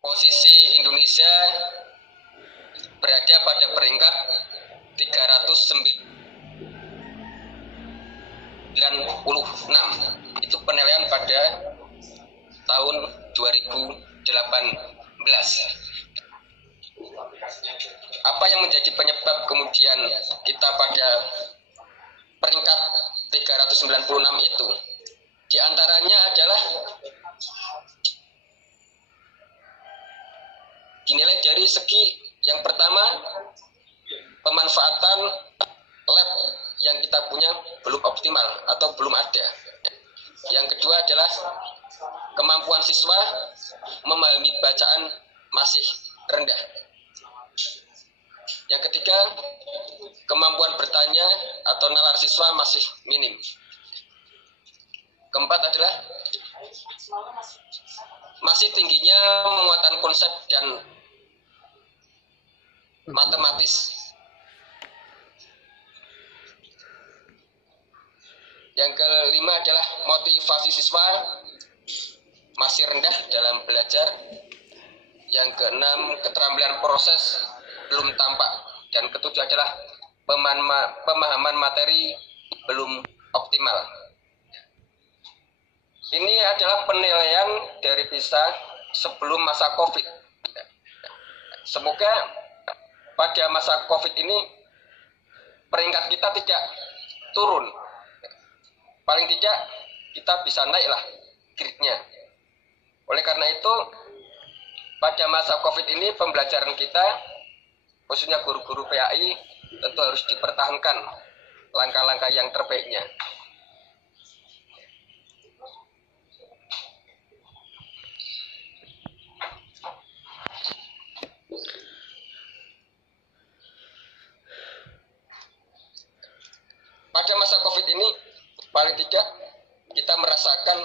Posisi Indonesia berada pada peringkat 396. Itu penilaian pada tahun 2018. Apa yang menjadi penyebab kemudian kita pada peringkat 396 itu? Di antaranya adalah dinilai dari segi yang pertama, pemanfaatan lab yang kita punya belum optimal atau belum ada. Yang kedua adalah kemampuan siswa memahami bacaan masih rendah. Yang ketiga, kemampuan bertanya atau nalar siswa masih minim. Keempat adalah masih tingginya muatan konsep dan matematis. Yang kelima adalah motivasi siswa masih rendah dalam belajar. Yang keenam, keterampilan proses belum tampak. Dan ketujuh adalah pemahaman materi belum optimal. Ini adalah penilaian dari PISA sebelum masa COVID. Semoga pada masa COVID ini peringkat kita tidak turun. Paling tidak kita bisa naiklah grade-nya. Oleh karena itu, pada masa COVID ini pembelajaran kita, khususnya guru-guru PAI, tentu harus dipertahankan langkah-langkah yang terbaiknya. Pada masa COVID ini, paling tidak kita merasakan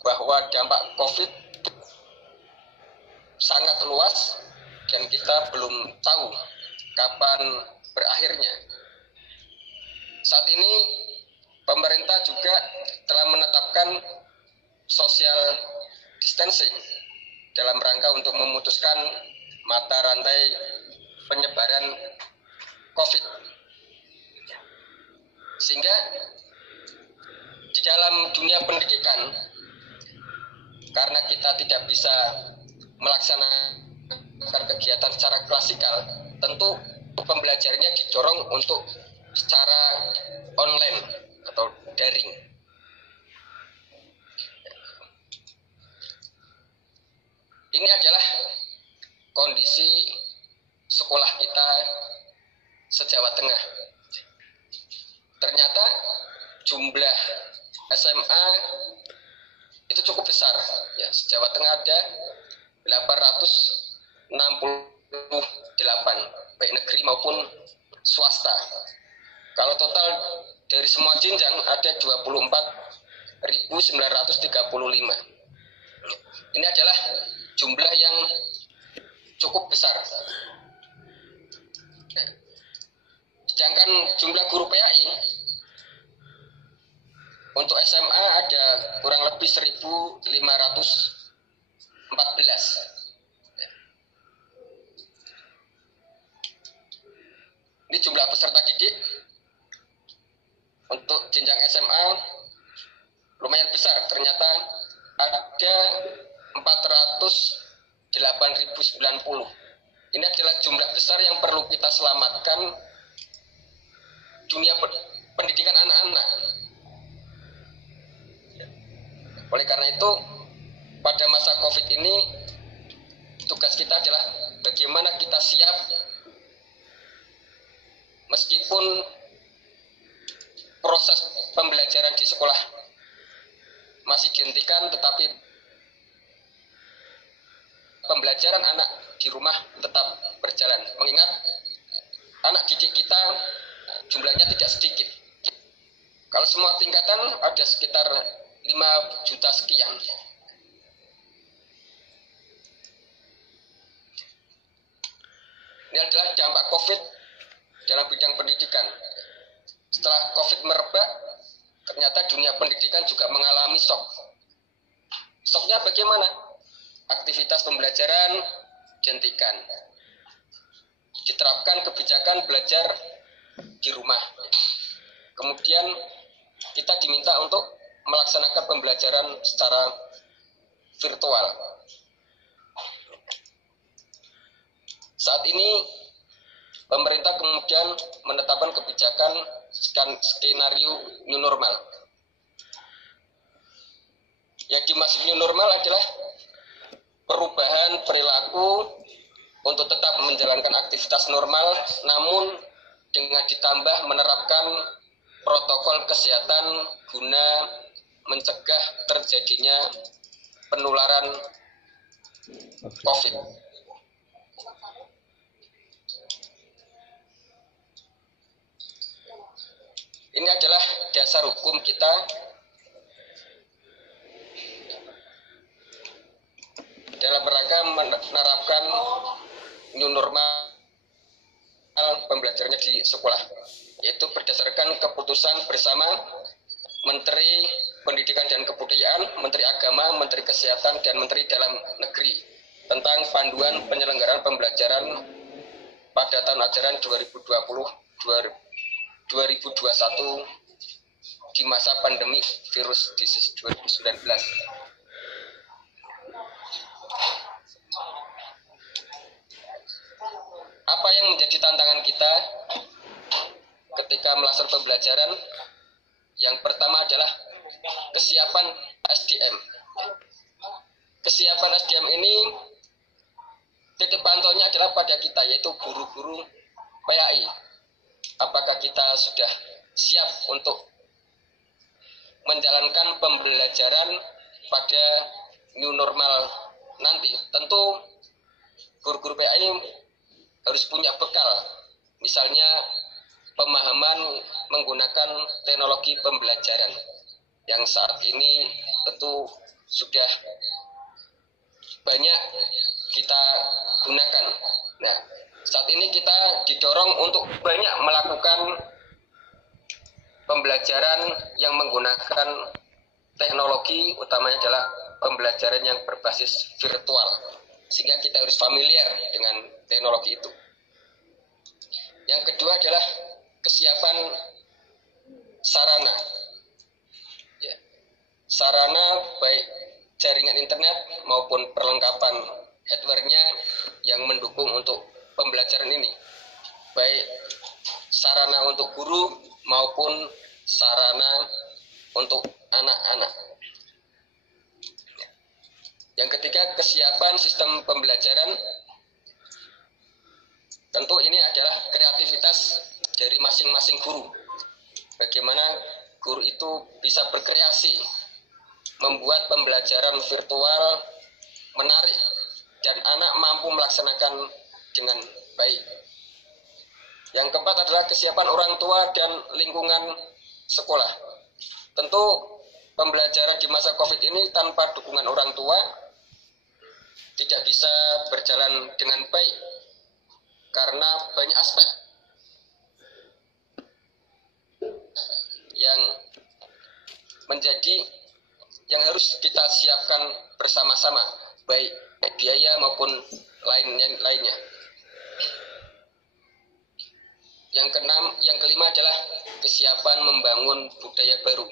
bahwa dampak COVID sangat luas dan kita belum tahu kapan berakhirnya. Saat ini pemerintah juga telah menetapkan social distancing dalam rangka untuk memutuskan mata rantai penyebaran COVID. Sehingga di dalam dunia pendidikan, karena kita tidak bisa melaksanakan kegiatan secara klasikal, tentu pembelajarannya didorong untuk secara online atau daring. Ini adalah kondisi sekolah kita se-Jawa Tengah. Ternyata jumlah SMA itu cukup besar. Ya, se-Jawa Tengah ada 868, baik negeri maupun swasta. Kalau total dari semua jenjang ada 24.935. Ini adalah jumlah yang cukup besar. Sedangkan jumlah guru PAI untuk SMA ada kurang lebih 1.514. Ini jumlah peserta didik untuk jenjang SMA lumayan besar. Ternyata ada 408.090. Ini adalah jumlah besar yang perlu kita selamatkan dunia pendidikan anak-anak. Oleh karena itu, pada masa COVID ini, tugas kita adalah bagaimana kita siap meskipun proses pembelajaran di sekolah masih dihentikan, tetapi pembelajaran anak di rumah tetap berjalan. Mengingat anak didik kita jumlahnya tidak sedikit. Kalau semua tingkatan ada sekitar 5 juta sekian. Ini adalah dampak COVID dalam bidang pendidikan. Setelah COVID merebak, ternyata dunia pendidikan juga mengalami shock. Shocknya bagaimana? aktivitas pembelajaran dihentikan. Diterapkan kebijakan belajar di rumah. Kemudian kita diminta untuk melaksanakan pembelajaran secara virtual. Saat ini pemerintah kemudian menetapkan kebijakan skenario new normal. Yang dimaksud new normal adalah perubahan perilaku untuk tetap menjalankan aktivitas normal, namun dengan ditambah menerapkan protokol kesehatan guna mencegah terjadinya penularan COVID. Ini adalah dasar hukum kita dalam rangka menerapkan new normal pembelajarannya di sekolah, yaitu berdasarkan keputusan bersama Menteri Pendidikan dan Kebudayaan, Menteri Agama, Menteri Kesehatan, dan Menteri Dalam Negeri tentang panduan penyelenggaraan pembelajaran pada tahun ajaran 2020-2021 di masa pandemi virus disease 2019. Apa yang menjadi tantangan kita ketika melaksanakan pembelajaran? Yang pertama adalah kesiapan SDM. Kesiapan SDM ini titik pantaunya adalah pada kita, yaitu guru-guru PAI. Apakah kita sudah siap untuk menjalankan pembelajaran pada new normal nanti? Tentu guru-guru PAI harus punya bekal, misalnya pemahaman menggunakan teknologi pembelajaran yang saat ini tentu sudah banyak kita gunakan. Nah, saat ini kita didorong untuk banyak melakukan pembelajaran yang menggunakan teknologi, utamanya adalah pembelajaran yang berbasis virtual, sehingga kita harus familiar dengan teknologi itu. Yang kedua adalah kesiapan sarana. Ya. Sarana baik jaringan internet maupun perlengkapan hardware-nya yang mendukung untuk pembelajaran ini. Baik sarana untuk guru maupun sarana untuk anak-anak. Yang ketiga, kesiapan sistem pembelajaran. Tentu ini adalah kreativitas dari masing-masing guru. Bagaimana guru itu bisa berkreasi, membuat pembelajaran virtual menarik, dan anak mampu melaksanakan dengan baik. Yang keempat adalah kesiapan orang tua dan lingkungan sekolah. Tentu pembelajaran di masa COVID ini tanpa dukungan orang tua tidak bisa berjalan dengan baik, karena banyak aspek yang menjadi yang harus kita siapkan bersama-sama, baik biaya maupun lainnya. Yang kelima adalah kesiapan membangun budaya baru.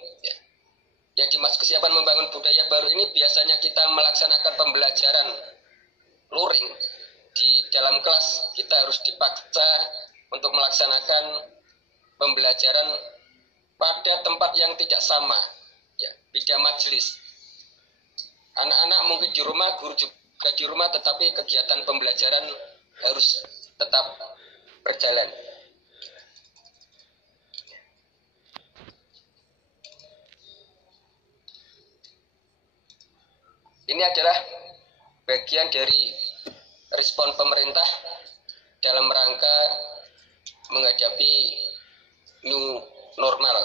Yang dimaksud kesiapan membangun budaya baru ini biasanya kita melaksanakan pembelajaran luring di dalam kelas. Kita harus dipaksa untuk melaksanakan pembelajaran pada tempat yang tidak sama, ya, beda majelis. Anak-anak mungkin di rumah, guru juga di rumah, tetapi kegiatan pembelajaran harus tetap berjalan. Ini adalah bagian dari respon pemerintah dalam rangka menghadapi new normal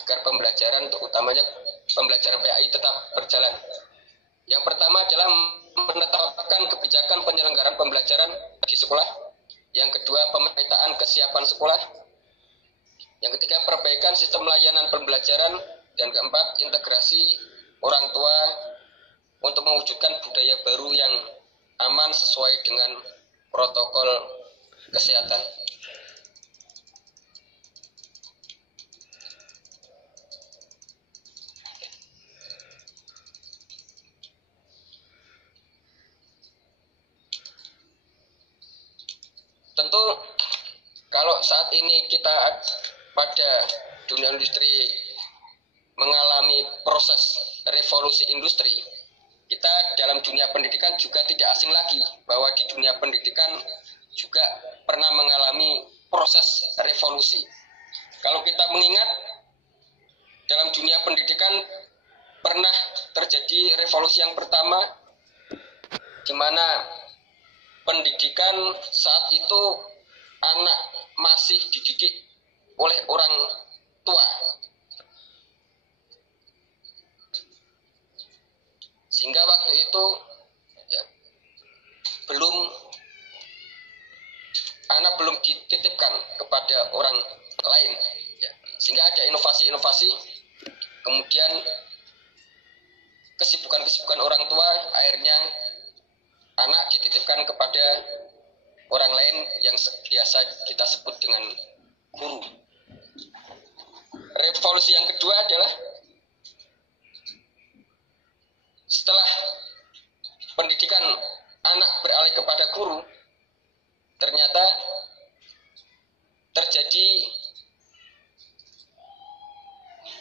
agar pembelajaran, utamanya pembelajaran PAI, tetap berjalan. Yang pertama adalah menetapkan kebijakan penyelenggaraan pembelajaran di sekolah. Yang kedua, pemetaan kesiapan sekolah. Yang ketiga, perbaikan sistem layanan pembelajaran. Dan keempat, integrasi orang tua untuk mewujudkan budaya baru yang aman sesuai dengan protokol kesehatan. Tentu kalau saat ini kita pada dunia industri mengalami proses revolusi industri, kita dalam dunia pendidikan juga tidak asing lagi bahwa di dunia pendidikan juga pernah mengalami proses revolusi. Kalau kita mengingat dalam dunia pendidikan pernah terjadi revolusi yang pertama di mana pendidikan saat itu anak masih dididik oleh orang tua, sehingga waktu itu ya, anak belum dititipkan kepada orang lain, ya. Sehingga ada inovasi-inovasi, kemudian kesibukan-kesibukan orang tua, akhirnya anak dititipkan kepada orang lain yang biasa kita sebut dengan guru. Revolusi yang kedua adalah setelah pendidikan anak beralih kepada guru, ternyata terjadi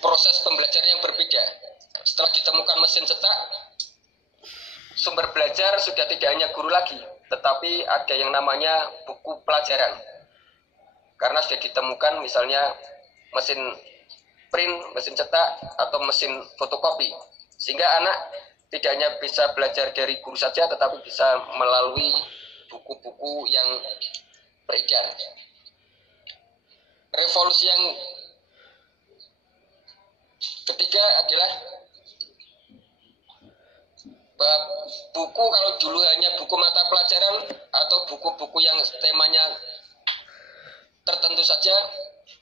proses pembelajaran yang berbeda. Setelah ditemukan mesin cetak, sumber belajar sudah tidak hanya guru lagi, tetapi ada yang namanya buku pelajaran. Karena sudah ditemukan misalnya mesin print, mesin cetak, atau mesin fotokopi. Sehingga anak tidak hanya bisa belajar dari guru saja, tetapi bisa melalui buku-buku yang beredar. Revolusi yang ketiga adalah bahwa buku, kalau dulu hanya buku mata pelajaran atau buku-buku yang temanya tertentu saja,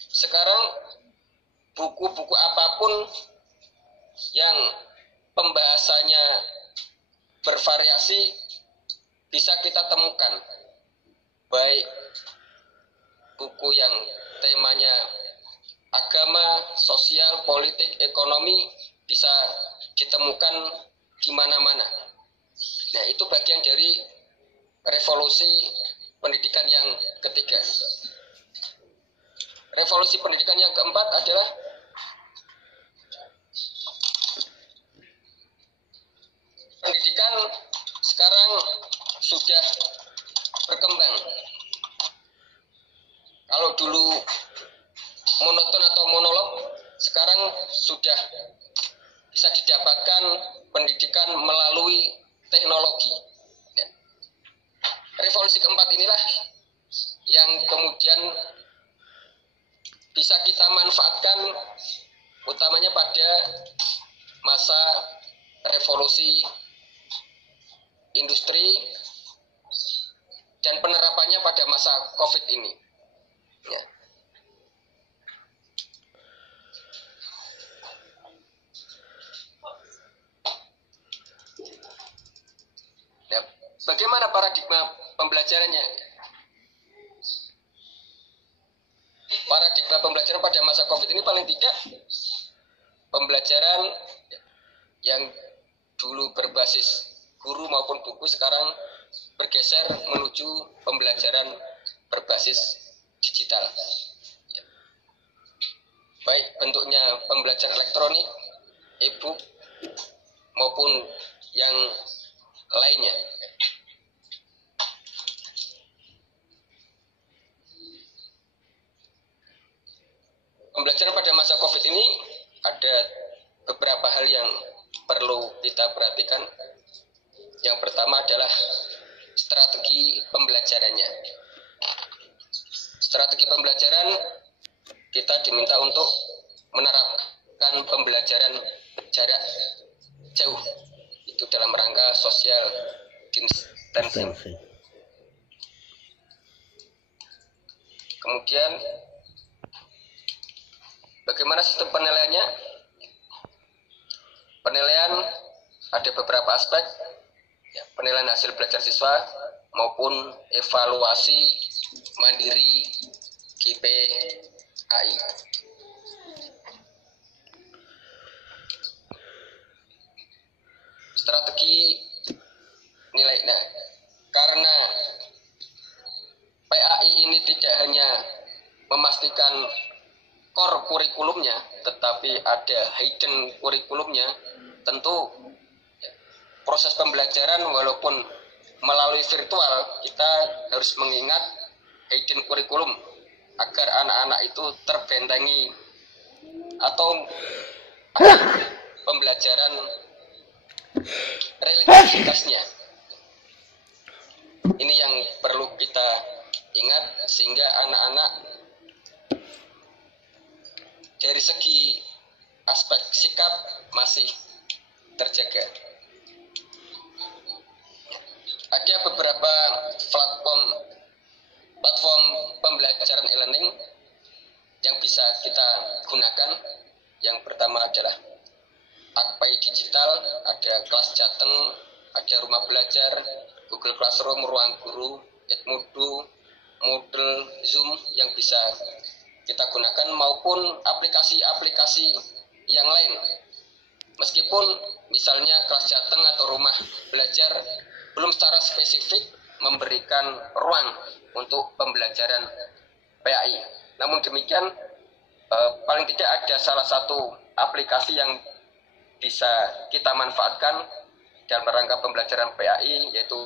sekarang buku-buku apapun yang pembahasannya bervariasi bisa kita temukan, baik buku yang temanya agama, sosial, politik, ekonomi bisa ditemukan di mana-mana. Nah, itu bagian dari revolusi pendidikan yang ketiga. Revolusi pendidikan yang keempat adalah pendidikan sekarang sudah berkembang. Kalau dulu monoton atau monolog, sekarang sudah bisa didapatkan pendidikan melalui teknologi. Revolusi keempat inilah yang kemudian bisa kita manfaatkan utamanya pada masa revolusi industri dan penerapannya pada masa COVID ini. Ya. Ya, bagaimana paradigma pembelajarannya? Paradigma pembelajaran pada masa COVID ini paling tidak pembelajaran yang dulu berbasis guru maupun buku sekarang bergeser menuju pembelajaran berbasis digital. Baik bentuknya pembelajaran elektronik, e-book maupun yang lainnya. Pembelajaran pada masa COVID ini ada beberapa hal yang perlu kita perhatikan. Yang pertama adalah strategi pembelajarannya. Strategi pembelajaran kita diminta untuk menerapkan pembelajaran jarak jauh. Itu dalam rangka social distancing. Kemudian bagaimana sistem penilaiannya? Penilaian ada beberapa aspek ya, penilaian hasil belajar siswa maupun evaluasi mandiri KPAI. Strategi nilai. Nah, karena PAI ini tidak hanya memastikan core kurikulumnya, tetapi ada hidden kurikulumnya, tentu proses pembelajaran walaupun melalui virtual, kita harus mengingat hidden kurikulum agar anak-anak itu terbentengi atau pembelajaran religiositasnya. Ini yang perlu kita ingat sehingga anak-anak dari segi aspek sikap masih terjaga. Ada beberapa platform pembelajaran e-learning yang bisa kita gunakan. Yang pertama adalah Akpai Digital, ada kelas Jateng, ada Rumah Belajar, Google Classroom, Ruang Guru, Edmodo, Moodle, Zoom yang bisa kita gunakan maupun aplikasi-aplikasi yang lain. Meskipun misalnya kelas Jateng atau Rumah Belajar belum secara spesifik memberikan ruang untuk pembelajaran PAI. Namun demikian, paling tidak ada salah satu aplikasi yang bisa kita manfaatkan dalam rangka pembelajaran PAI, yaitu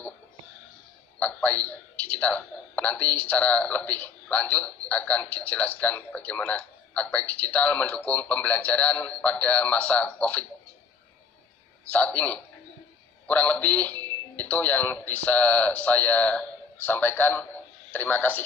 Akpai Digital. Nanti secara lebih lanjut akan dijelaskan bagaimana Akpai Digital mendukung pembelajaran pada masa COVID saat ini. Kurang lebih itu yang bisa saya sampaikan. Terima kasih.